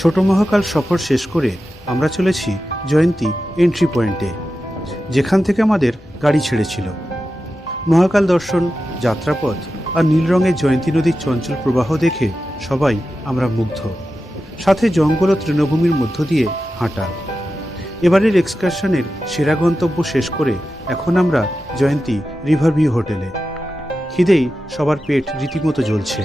ছোট মহাকাল সফর শেষ করে আমরা চলেছি জয়ন্তী এন্ট্রি পয়েন্টে, যেখান থেকে আমাদের গাড়ি ছেড়েছিল। মহাকাল দর্শন, যাত্রাপথ আর নীল রঙের জয়ন্তী নদীর চঞ্চল প্রবাহ দেখে সবাই আমরা মুগ্ধ। সাথে জঙ্গল ও তৃণভূমির মধ্য দিয়ে হাঁটা। এবারের এক্সকারশনের সেরা গন্তব্য শেষ করে এখন আমরা জয়ন্তী রিভারভিউ হোটেলে। খিদেই সবার পেট রীতিমতো জ্বলছে।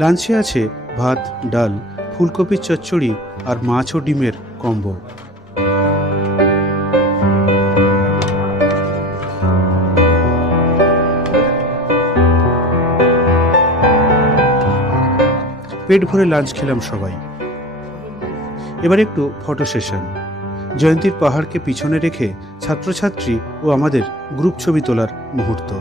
লাঞ্চে আছে ভাত, ডাল, ফুলকপির চচ্চড়ি আর মাছ ও ডিমের কম্বো। পেট ভরে লাঞ্চ খেলাম সবাই। এবার একটু ফটো সেশন। জয়ন্তীর পাহাড়কে পিছনে রেখে ছাত্রছাত্রী ও আমাদের গ্রুপ ছবি তোলার মুহূর্ত।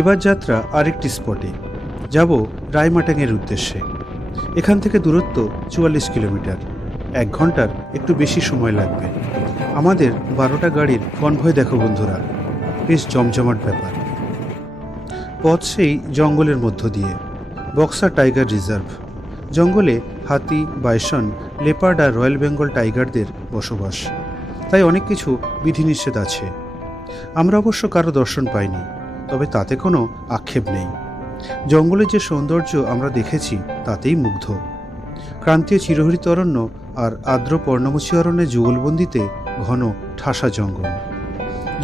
এবার যাত্রা আরেকটি স্পটে যাব, রায়মাটাংয়ের উদ্দেশ্যে। এখান থেকে দূরত্ব 44 কিলোমিটার। 1 ঘন্টার একটু বেশি সময় লাগবে। আমাদের 12টা গাড়ির কনভয় দেখো বন্ধুরা, বেশ জমজমাট ব্যাপার। পথ সেই জঙ্গলের মধ্য দিয়ে। Buxa tiger reserve. জঙ্গলে হাতি, বাইসন, লেপার্ড আর রয়্যাল বেঙ্গল টাইগারদের বসবাস, তাই অনেক কিছু বিধিনিষেধ আছে। আমরা অবশ্য কারো দর্শন পাইনি, তবে তাতে কোনো আক্ষেপ নেই। জঙ্গলের যে সৌন্দর্য আমরা দেখেছি তাতেই মুগ্ধ। ক্রান্তীয় চিরহরিত অরণ্য আর আর্দ্র পর্ণমোচী অরণ্যের যুগলবন্দিতে ঘন ঠাসা জঙ্গল।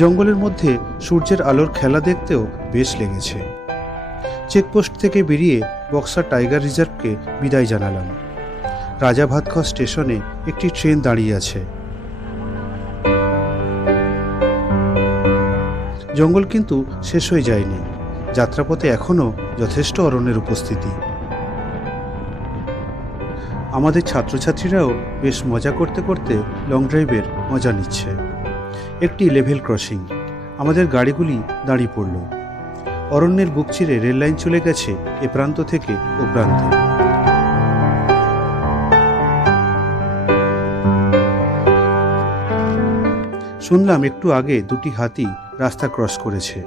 জঙ্গলের মধ্যে সূর্যের আলোর খেলা দেখতেও বেশ লেগেছে। চেকপোস্ট থেকে বেরিয়ে বক্সা টাইগার রিজার্ভকে বিদায় জানালাম। রাজা ভাতখাওয়া স্টেশনে একটি ট্রেন দাঁড়িয়ে আছে। জঙ্গল কিন্তু শেষ হয়ে যায়নি। যাত্রাপথে এখনও যথেষ্ট অরণ্যের উপস্থিতি। আমাদের ছাত্রছাত্রীরাও বেশ মজা করতে করতে লং ড্রাইভের মজা নিচ্ছে। একটি লেভেল ক্রসিং। আমাদের গাড়িগুলি দাঁড়িয়ে পড়ল। অরণ্যের বুক চিরে রেললাইন চলে গেছে এ প্রান্ত থেকে ও প্রান্তে। শুনলাম একটু আগে 2টি হাতি রাস্তা ক্রস করেছে।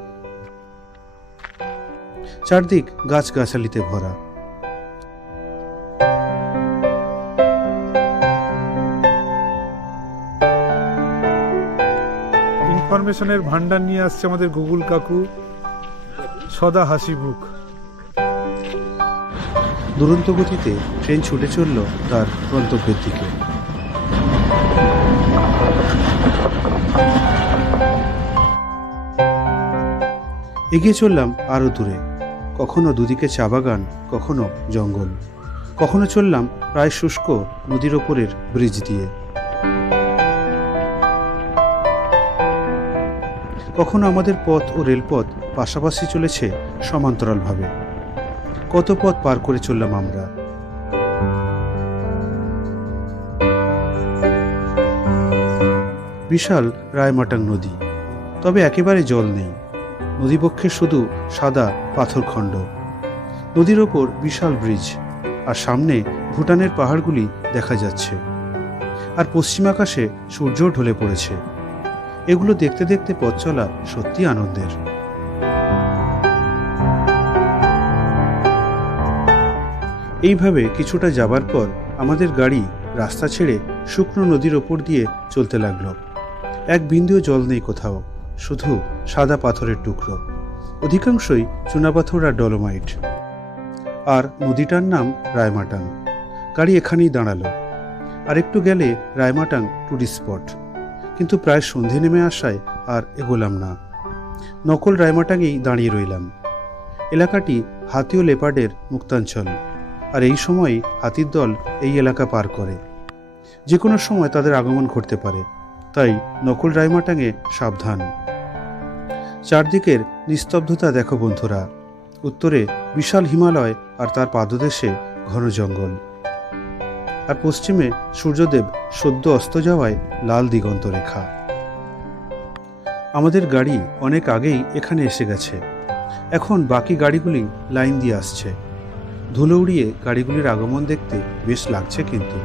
চারদিক গাছগাছালিতে ভরা। ইনফরমেশনের ভান্ডার নিয়ে আসছে আমাদের গুগল কাকু, সদা হাসি মুখ। দুরন্ত গতিতে ট্রেন ছুটে চলল তার গন্তব্যের দিকে। এগিয়ে চললাম আরো দূরে। কখনো দুদিকে চা বাগান, কখনো জঙ্গল, কখনো চললাম প্রায় শুষ্ক নদীর ওপরের ব্রিজ দিয়ে। কখনো আমাদের পথ ও রেলপথ পাশাপাশি চলেছে সমান্তরালভাবে। কত পথ পার করে চললাম আমরা। বিশাল রায়মাটাং নদী, তবে একেবারে জল নেই। নদীবক্ষে শুধু সাদা পাথরখণ্ড। নদীর ওপর বিশাল ব্রিজ, আর সামনে ভুটানের পাহাড়গুলি দেখা যাচ্ছে। আর পশ্চিম আকাশে সূর্য ঢলে পড়েছে। এগুলো দেখতে দেখতে পথ চলা সত্যি আনন্দের। এইভাবে কিছুটা যাবার পর আমাদের গাড়ি রাস্তা ছেড়ে শুকনো নদীর ওপর দিয়ে চলতে লাগলো। এক বিন্দুও জল নেই কোথাও, শুধু সাদা পাথরের টুকরো, অধিকাংশই চুনাপাথর আর ডলোমাইট। আর নদীটার নাম রায়মাটাং। গাড়ি এখানেই দাঁড়ালো। আর একটু গেলে রায়মাটাং টুরিস্ট স্পট, কিন্তু প্রায় সন্ধে নেমে আসায় আর এগোলাম না। নকল রায়মাটাংয়েই দাঁড়িয়ে রইলাম। এলাকাটি হাতি ও লেপার্ডের মুক্তাঞ্চল, আর এই সময় হাতির দল এই এলাকা পার করে। যে কোনো সময় তাদের আগমন ঘটতে পারে, তাই নকল রায়মাটাংয়ে সাবধান। চারদিকের নিস্তব্ধতা দেখো বন্ধুরা। উত্তরে বিশাল হিমালয় আর তার পাদদেশে ঘন জঙ্গল, আর পশ্চিমে সূর্যদেব সদ্য অস্ত যাওয়ায় লাল দিগন্ত রেখা। আমাদের গাড়ি অনেক আগেই এখানে এসে গেছে। এখন বাকি গাড়িগুলি লাইন দিয়ে আসছে। ধুলো উড়িয়ে গাড়িগুলির আগমন দেখতে বেশ লাগছে। কিন্তু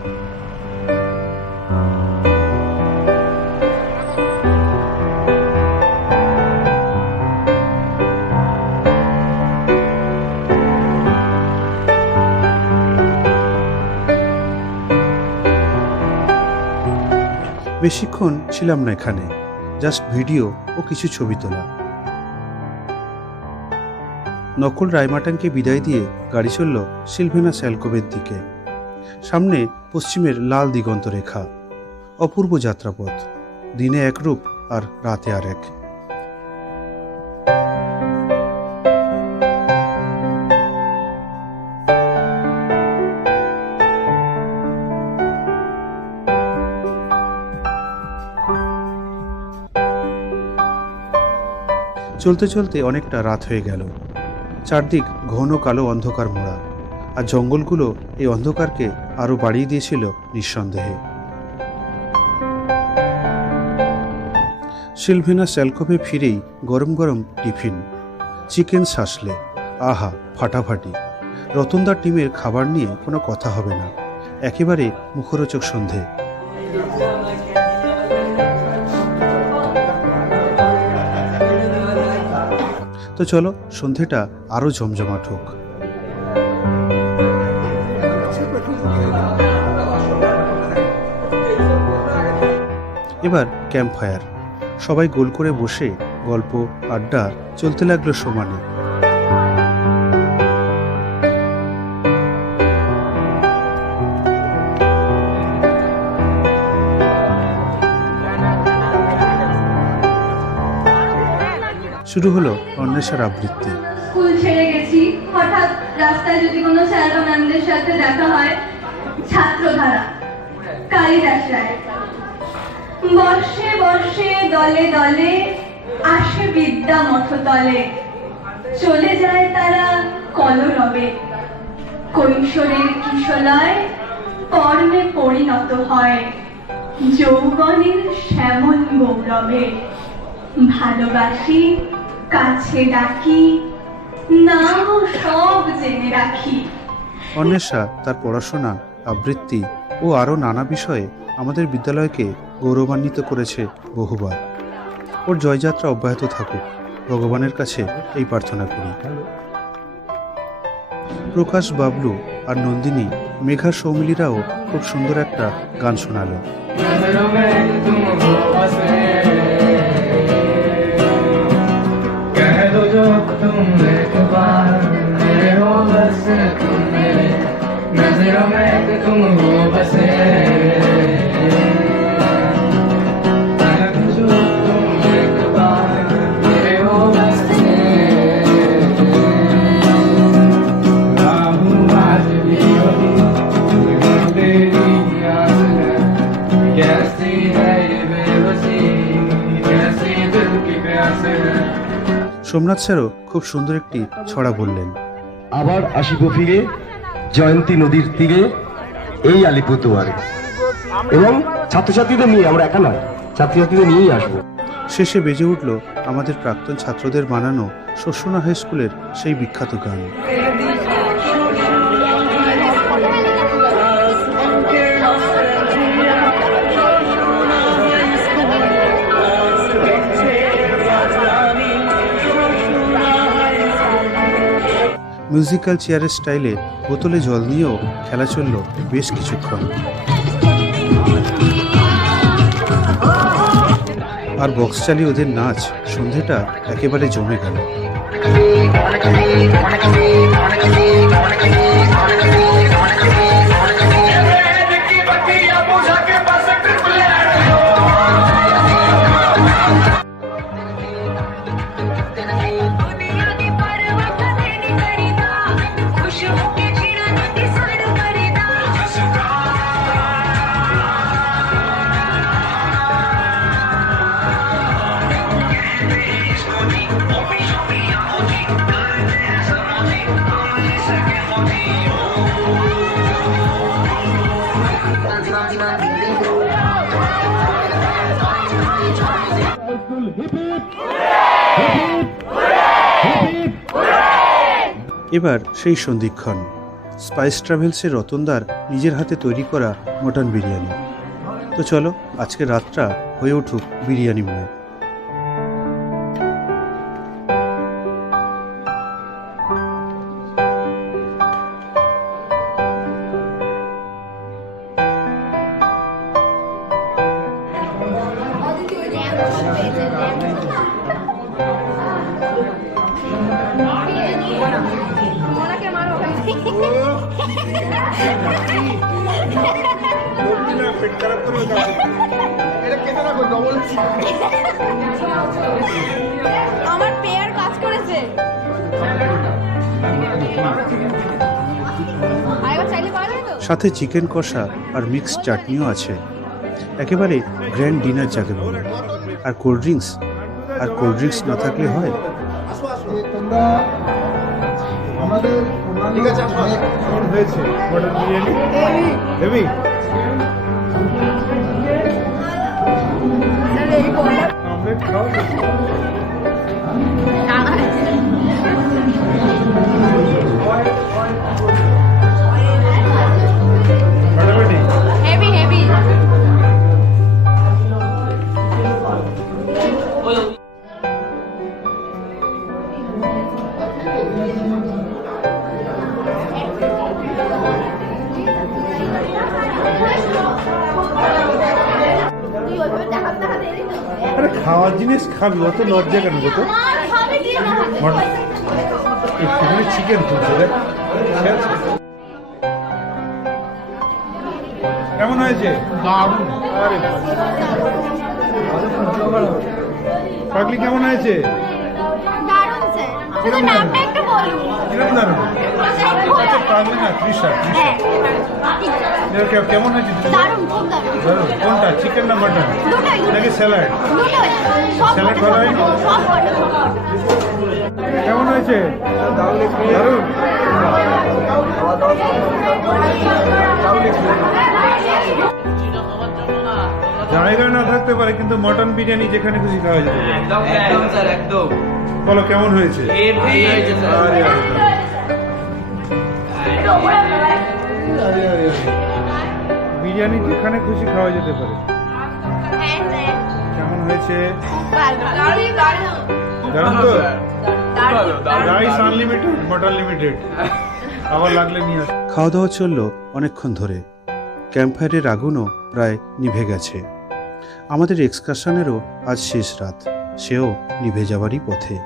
বেশিক্ষণ ছিলাম না এখানে, জাস্ট ভিডিও ও কিছু ছবি তোলা। নকল রায়মাটাংকে বিদায় দিয়ে গাড়ি চলল সিলভেনাস অ্যালকোভের দিকে। সামনে পশ্চিমের লাল দিগন্ত রেখা, অপূর্ব যাত্রাপথ, দিনে এক রূপ আর রাতে আর এক। চলতে চলতে অনেকটা রাত হয়ে গেল। চারদিক ঘন কালো অন্ধকার মোড়া, আর জঙ্গলগুলো এই অন্ধকারকে আরো বাড়িয়ে দিয়েছিল নিঃসন্দেহে। সিলভেনাস অ্যালকোভে ফিরেই গরম গরম টিফিন, চিকেন শাসলে, আহা ফাটাফাটি। রতনদার টিমের খাবার নিয়ে কোনো কথা হবে না, একেবারে মুখরোচক সন্ধে। তো চলো সন্ধেটা আরো জমজমাট হোক। এবার ক্যাম্প ফায়ার, সবাই গোল করে বসে গল্প আড্ডা চলতে লাগলো সমানে। শুরু হলো অন্বেষার আবৃত্তি। স্কুল ছেড়ে গেছি, হঠাৎ রাস্তায় যদি কোনো স্যার বা ম্যামদের সাথে দেখা হয়, ছাত্রধারা, কালিদাস রায়। বর্ষে বর্ষে দলে দলে আসে বিদ্যা মঠতলে, চলে যায় তারা কলরবে। কৈশোরের কিশলয় কর্মে পরিণত হয় যৌবনের শ্যামল গৌরবে। ভালোবাসি, কাছে ডাকি, নাম সব জেনে রাখি। অন্বেষা তার পড়াশোনা, আবৃত্তি ও আরও নানা বিষয়ে আমাদের বিদ্যালয়কে গৌরবান্বিত করেছে বহুবার। ওর জয়যাত্রা অব্যাহত থাকুক, ভগবানের কাছে এই প্রার্থনা করি। প্রকাশ, বাবলু আর নন্দিনী, মেঘার সৌমিলীরাও খুব সুন্দর একটা গান শোনালো। সোমনাথ স্যারও খুব সুন্দর একটি ছড়া বললেন। আবার আসিব ফিরে জয়ন্তী নদীর তীরে এই আলিপুরদুয়ারে, এবং ছাত্রছাত্রীদের নিয়ে, আমরা একা নয়, ছাত্রছাত্রীদের নিয়েই আসবো। শেষে বেজে উঠল আমাদের প্রাক্তন ছাত্রদের বানানো শস্যনা হাই স্কুলের সেই বিখ্যাত গান। মিউজিক্যাল চেয়ারের স্টাইলে বোতলে জল নিয়েও খেলা চলল বেশ কিছুক্ষণ। আর বক্স চালিয়ে ওদের নাচ, সন্ধেটা একেবারে জমে গেল। এবার সেই সন্ধিক্ষণ, স্পাইস ট্রাভেলসের রতনদার নিজের হাতে তৈরি করা মটন বিরিয়ানি। তো চলো আজকের রাতটা হয়ে উঠুক বিরিয়ানিময়। ওনাকে মারো ভাই। আমার পেয়ার কাজ করেছে। আরেকবার চাইলে পাওয়া যাবে তো? সাথে চিকেন কষা আর মিক্সড চাটনিও আছে। একেবারে গ্র্যান্ড ডিনার যাকে বলে। আর কোল্ড ড্রিঙ্কস না থাকলে হয়? কেমন হয়েছে মটন বিরিয়ানি? হেভি। আমলেট খাও। ফাটাফাটি। Heavy heavy. আরে খাওয়ার জিনিস খাবি, অত লজ্জা কেন গো? তো একটুখানি চিকেন তুলছে দেখ। কেমন হয়েছে? আরে পাগলি কেমন হয়েছে? দারুণ স্যার। শুধু নামটা একটু বলুন। কিরকম দারুণ? আচ্ছা পাগলি না, তৃষা। হ্যাঁ। কেমন হয়েছে? দারুণ, খুব দারুণ। দারুণ। কোনটা, চিকেন না মাটন দুটোই। নাকি স্যালাড? দুটোই। সব স্যালাড ভালো হয়নি? সব কটা। কেমন হয়েছে? দারুণ। জায়গা না থাকতে পারে কিন্তু মটন বিরিয়ানি যেখানে খুশি খাওয়া যেতে পারে। একদম স্যার একদম বলো কেমন হয়েছে? হেভি হয়েছে স্যার। আরে আরে বিরিয়ানি যেখানে খুশি খাওয়া যেতে পারে। হ্যাঁ স্যার। কেমন হয়েছে? দারুণ দারুণ। জানো তো দারুণ। Rice unlimited, mutton limited. আবার লাগলে নিয়ে আস। খাওয়া দাওয়া চলল অনেকক্ষণ ধরে। ক্যাম্পফায়ারের আগুনও প্রায় নিভে গেছে। আমাদের এক্সকারশনেরও আজ শেষ রাত, সেও নিভে যাওয়ারই পথে।